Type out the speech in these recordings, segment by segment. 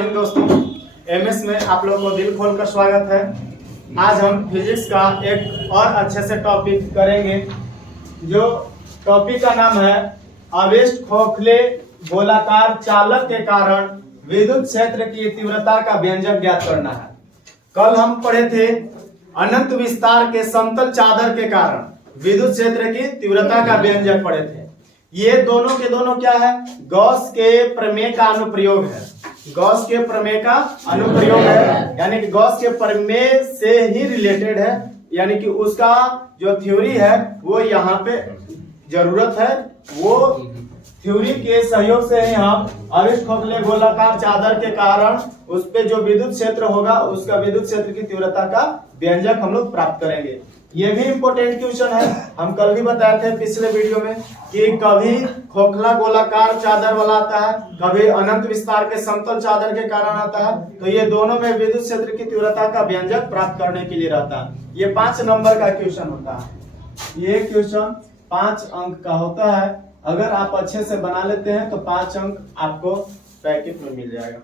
Morning दोस्तों, MS में आप लोगों को दिल खोलकर स्वागत है। आज हम फिजिक्स का एक और अच्छे से टॉपिक करेंगे, जो टॉपिक का नाम है आवेश खोखले गोलाकार चालक के कारण विद्युत क्षेत्र की तीव्रता का व्यंजक ज्ञात करना है। कल हम पढ़े थे अनंत विस्तार के समतल चादर के कारण विद्युत क्षेत्र की तीव्रता का व्यंजक पढ़े थे। ये दोनों के दोनों क्या है? गॉस के प्रमेय का अनुप्रयोग है। गॉस के प्रमेय का अनुप्रयोग है, यानी कि गॉस के प्रमेय से ही रिलेटेड है, यानी कि उसका जो थ्योरी है वो यहाँ पे जरूरत है। वो थ्योरी के सहयोग से ही हम आवेश खोखले गोलाकार चादर के कारण उस पे जो विद्युत क्षेत्र होगा उसका विद्युत क्षेत्र की तीव्रता का व्यंजक हम लोग प्राप्त करेंगे। ये भी इम्पोर्टेंट क्वेश्चन है। हम कल भी बताए थे पिछले वीडियो में कि कभी खोखला गोलाकार चादर वाला आता है, कभी अनंत विस्तार के समतल चादर के कारण आता है। तो ये दोनों में विद्युत क्षेत्र की तीव्रता का व्यंजक प्राप्त करने के लिए रहता है। ये 5 नंबर का क्वेश्चन होता है। ये क्वेश्चन 5 अंक का होता है। अगर आप अच्छे से बना लेते हैं तो 5 अंक आपको पैकेट में मिल जाएगा।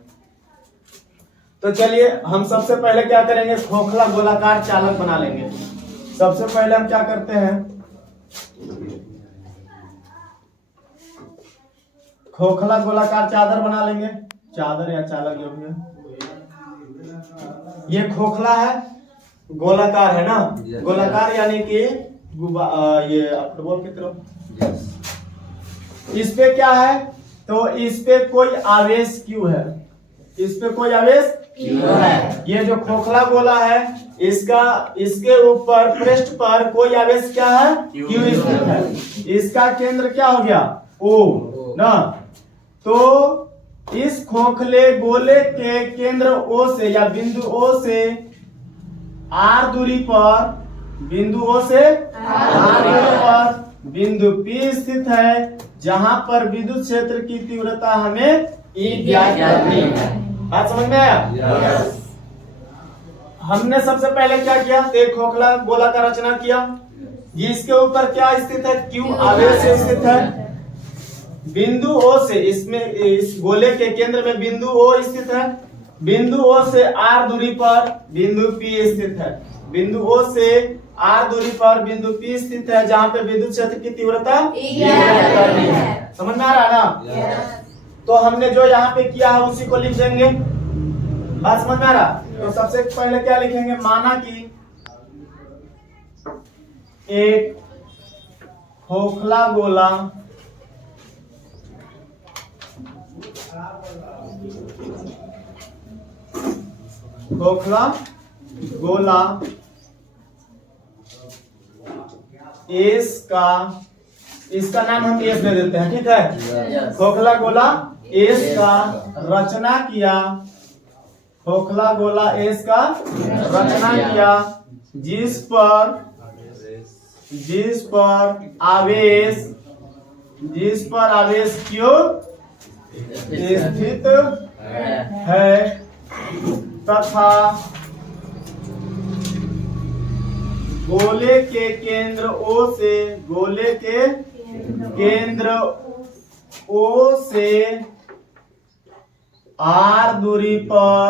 तो चलिए हम सबसे पहले क्या करेंगे, खोखला गोलाकार चालक बना लेंगे। सबसे पहले हम क्या करते हैं, खोखला गोलाकार चादर बना लेंगे, चादर या चालक जो भी है। ये खोखला है, गोलाकार है ना, गोलाकार यानी कि ये फुटबॉल की तरफ। इस पे क्या है, तो इस पे कोई आवेश क्यू है, इस पे कोई आवेश क्यू है। ये जो खोखला गोला है इसके ऊपर पृष्ठ पर कोई आवेश क्या है, क्यू स्थित है। इसका केंद्र क्या हो गया, ओ ना। तो इस खोखले गोले के केंद्र ओ से या बिंदु ओ से आर दूरी पर, बिंदु ओ से आर दूरी पर बिंदु P स्थित है, जहां पर विद्युत क्षेत्र की तीव्रता हमें E ज्ञात करनी है। बात समझ में आया? हमने सबसे पहले क्या किया, एक खोखला गोला का रचना किया। इसके ऊपर क्या स्थित है, Q आवेश स्थित है। बिंदु O से, इसमें इस गोले के केंद्र में बिंदु O स्थित है। बिंदु O से R दूरी पर बिंदु P स्थित है। बिंदु O से R दूरी पर बिंदु P स्थित है, जहां पे विद्युत क्षेत्र की तीव्रता करनी है। समझ में आ रहा है ना? तो हमने जो यहाँ पे किया है उसी को लिख देंगे। बात समझ में आ रहा? तो सबसे पहले क्या लिखेंगे, माना कि एक खोखला गोला इसका नाम हम एस दे देते हैं, ठीक है। खोखला गोला एस का रचना किया, खोखला गोला एस का रचना किया, जिस पर आवेश क्यू स्थित है तथा गोले के केंद्र O से R दूरी पर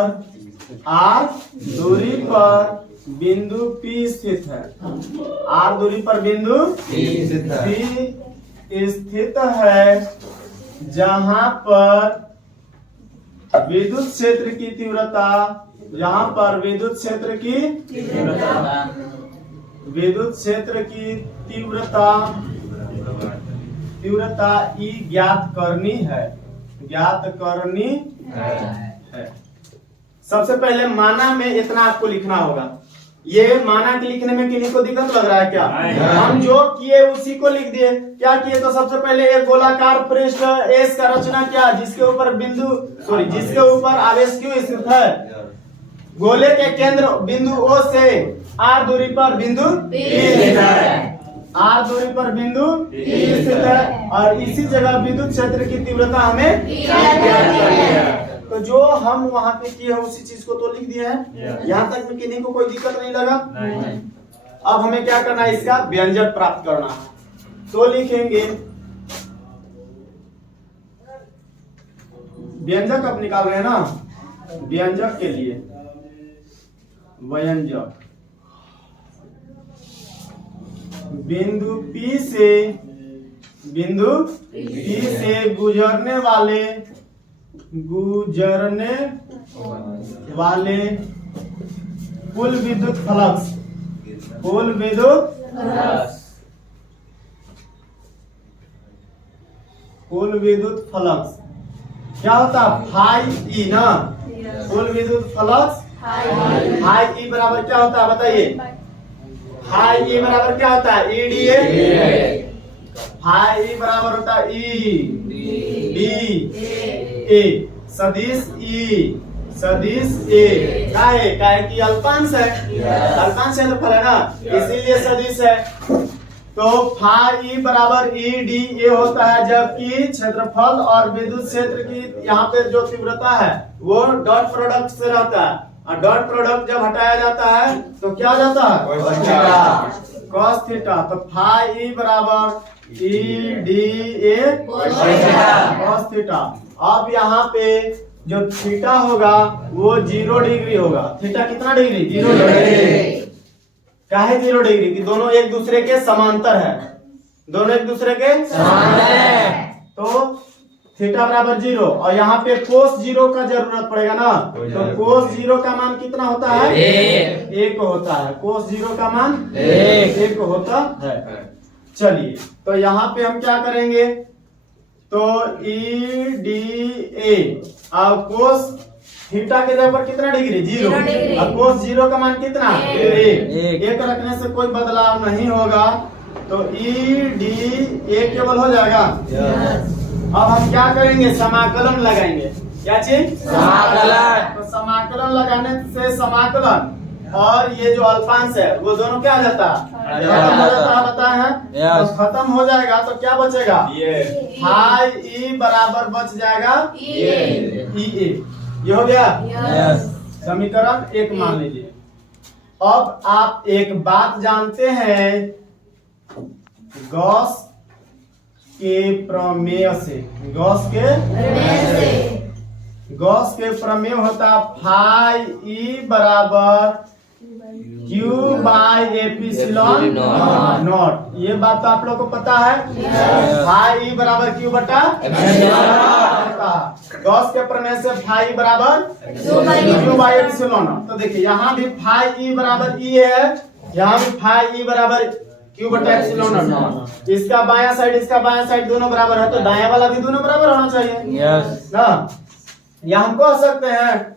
बिंदु P स्थित है। R दूरी पर बिंदु P स्थित है, जहां पर विद्युत क्षेत्र की तीव्रता, तीव्रता E ज्ञात करनी है। सबसे पहले माना में इतना आपको लिखना होगा। ये माना के लिखने में किन्हीं को दिक्कत लग रहा है क्या? हम जो किए उसी को लिख दिए। क्या किए, तो सबसे पहले एक गोलाकार पृष्ठ एस का रचना किया, जिसके ऊपर आवेश क्यू स्थित है। गोले के केंद्र बिंदु O से R दूरी पर बिंदु P स्थित है। R दूरी पर बिंदु P स्थित है, और इसी जगह विद्युत क्षेत्र की तीव्रता हमें ज्ञात करनी है। तो जो हम वहां पे किए हैं उसी चीज को तो लिख दिया है। यहाँ तक में किन्हीं को कोई दिक्कत नहीं लगा? अब हमें क्या करना है, इसका व्यंजक प्राप्त करना है। तो लिखेंगे व्यंजक अब निकाल रहे हैं ना, व्यंजक के लिए व्यंजक बिंदु P से गुजरने वाले कुल विद्युत फ्लक्स क्या होता है फाई ई ना। कुल विद्युत फ्लक्स फाई ई बराबर क्या होता है बताइए। फाई ई बराबर क्या होता है EDA। फाई ई बराबर होता है EDA सदिश ए काहे कि अल्पांश है क्षेत्रफल है ना इसीलिए सदिश है। तो फाई ई बराबर EDA होता है जबकि क्षेत्रफल और विद्युत क्षेत्र की यहाँ पे जो तीव्रता है वो डॉट प्रोडक्ट से रहता है और डॉट प्रोडक्ट जब हटाया जाता है तो क्या हो जाता है cos थीटा। तो फाई ई बराबर EDA cos थीटा। अब यहाँ पे जो थीटा होगा वो 0 डिग्री होगा। थीटा कितना डिग्री 0 डिग्री। काहे 0 डिग्री कि दोनों एक दूसरे के समांतर है। तो थीटा बराबर 0 और यहाँ पे कोस 0 का जरूरत पड़ेगा ना। तो कोस 0 का मान कितना होता है 1 होता है। कोस 0 का मान 1 होता है। चलिए तो यहाँ पे हम क्या करेंगे तो EDA और कोस थीटा के जगह पर कितना डिग्री 0 और कोस 0 का मान कितना 1 रखने से कोई बदलाव नहीं होगा। तो EDA केवल हो जाएगा। अब हम क्या करेंगे समाकलन लगाएंगे। क्या चीज समाकलन। तो समाकलन लगाने से समाकलन और ये जो अल्पांश है वो दोनों क्या हो जाता है खत्म हो जाता है बताए हैं। तो खत्म हो जाएगा तो क्या बचेगा फाई ई बराबर बच जाएगा EA। ये हो गया समीकरण 1 मान लीजिए। अब आप एक बात जानते हैं गॉस के प्रमेय से गॉस के प्रमेय होता फाई ई बराबर Q बाय एप्सिलॉन नॉट। ये बात तो आप लोग को पता है फाई ई बराबर Q बटा गॉस के प्रमेय से फाई बराबर Q बाय एप्सिलॉन नॉट। तो देखिए यहाँ भी फाई ई बराबर E है यहाँ भी फाई ई बराबर Q बटा एप्सिलॉन नॉट। इसका बायां साइड दोनों बराबर है तो दायां वाला भी दोनों बराबर होना चाहिए ना। या हम कह सकते हैं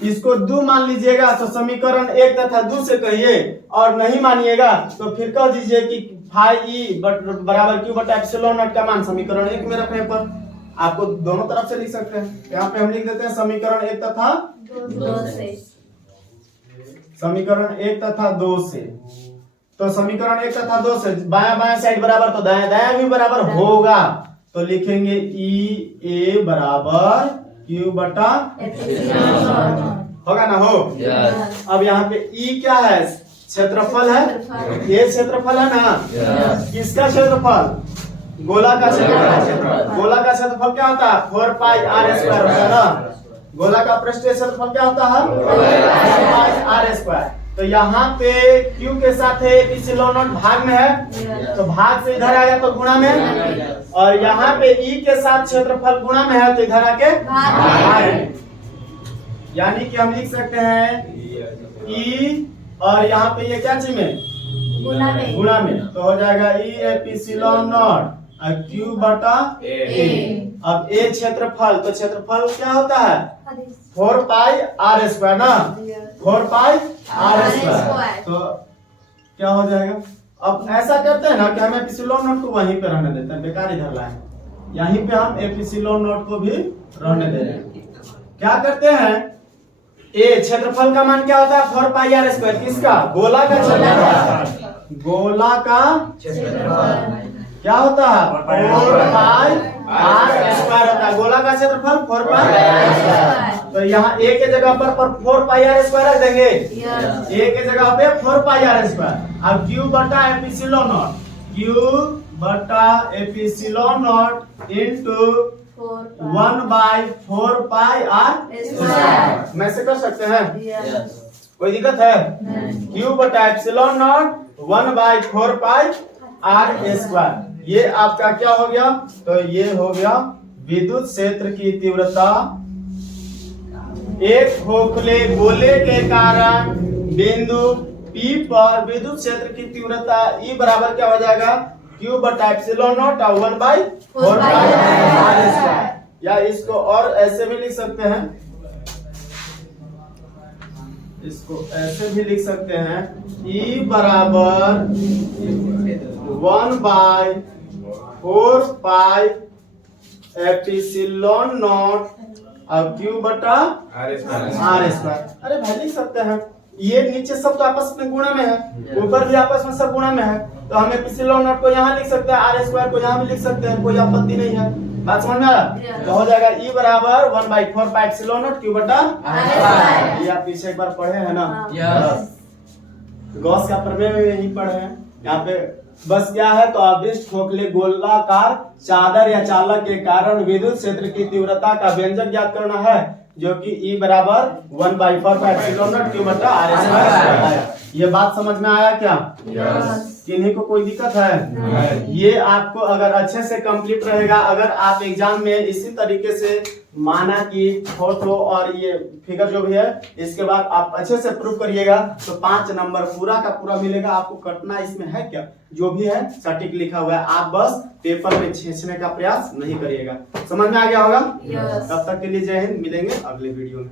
इसको 2 मान लीजिएगा तो समीकरण 1 तथा 2 से कहिए और नहीं मानिएगा तो फिर कह दीजिए कि फाई ई बराबर Q बटा एप्सिलॉन नॉट का मान समीकरण 1 में रखने पर आपको दोनों तरफ से लिख सकते हैं। यहाँ पे हम लिख देते हैं समीकरण 1 तथा 2 से। तो समीकरण 1 तथा 2 से बायां साइड बराबर तो दायां भी बराबर होगा तो लिखेंगे EA बराबर Q बटा होगा ना हो। अब यहाँ पे E क्या है क्षेत्रफल है। ये क्षेत्रफल है ना किसका क्षेत्रफल गोला का क्षेत्रफल क्या होता है 4 पाई r स्क्वायर होता है ना। गोला का पृष्ठीय क्षेत्रफल क्या होता है 4 पाई r स्क्वायर। तो यहाँ पे Q के साथ है एप्सिलॉन नॉट भाग में है तो भाग से इधर आएगा तो गुणा में और यहाँ पे E के साथ क्षेत्रफल गुणा में है तो इधर आके भाग में। यानी कि हम लिख सकते हैं E और यहाँ पे ये क्या चीज में गुणा में तो हो जाएगा E एप्सिलॉन नॉट और Q बटा A। अब A क्षेत्रफल तो क्षेत्रफल क्या होता है 4 पाई r स्क्वायर ना 4 पाई r स्क्वायर। तो क्या हो जाएगा अब ऐसा करते हैं ना कि हम एप्सिलॉन नॉट को वहीं पे रहने देते हैं बेकार इधर लाए यहीं पे हम एप्सिलॉन नॉट को भी रहने दे रहे हैं। क्या करते हैं ए क्षेत्रफल का मान क्या होता है 4 पाई r स्क्वायर किसका गोला का क्षेत्रफल क्या होता है 4 पाई r स्क्वायर होता है। गोला का क्षेत्रफल 4 पाई तो यहाँ a के जगह पर 4 पाई r स्क्वायर रख देंगे a के जगह पे 4 पाई r स्क्वायर। अब Q बटा epsilon naught into 1/4 pi r square. मैं से कर सकते हैं, कोई दिक्कत है? क्यू बटा epsilon naught 1/4 pi r square. ये आपका क्या हो गया? तो ये हो गया विद्युत क्षेत्र की तीव्रता एक खोखले गोले के कारण बिंदु P पर विद्युत क्षेत्र की तीव्रता E बराबर क्या हो जाएगा? Q बटा epsilon naught 1/4 pi r square. या इसको और ऐसे भी लिख सकते हैं, इसको ऐसे भी लिख सकते हैं, E बराबर 1/4 पाई एप्सिलॉन नॉट अब Q बटा आर स्क्वायर। अरे भाई लिख सकते हैं, ये नीचे सब तो आपस में गुणा में है, ऊपर भी आपस में सब गुणा में है, तो हम एप्सिलॉन नॉट को यहाँ लिख सकते हैं, आर स्क्वायर को यहाँ भी लिख सकते हैं, कोई आपत्ति नहीं है। बात समझ में आ रहा? तो हो जाएगा E बराबर 1/4 पाई एप्सिलॉन नॉट Q बटा आर स्क्वायर। ये आप पीछे एक बार पढ़े हैं ना, गॉस का प्रमेय में यही पढ़े हैं। यहाँ पे बस क्या है, तो आवेश खोखले गोलाकार चादर या चालक के कारण विद्युत क्षेत्र की तीव्रता का व्यंजक ज्ञात करना है, जो कि E बराबर 1/4 पाई एप्सिलॉन नॉट Q बटा आर स्क्वायर आया। ये बात समझ में आया क्या? किन्हीं को कोई दिक्कत है? ये आपको अगर अच्छे से कंप्लीट रहेगा, अगर आप एग्जाम में इसी तरीके से माना कि फोटो और ये फिगर जो भी है, इसके बाद आप अच्छे से प्रूफ करिएगा तो 5 नंबर पूरा का पूरा मिलेगा। आपको कटना इसमें है क्या? जो भी है सटीक लिखा हुआ है, आप बस पेपर में छेड़ने का प्रयास नहीं करिएगा। समझ में आ गया होगा? तब तक के लिए जय हिंद, मिलेंगे अगले वीडियो में।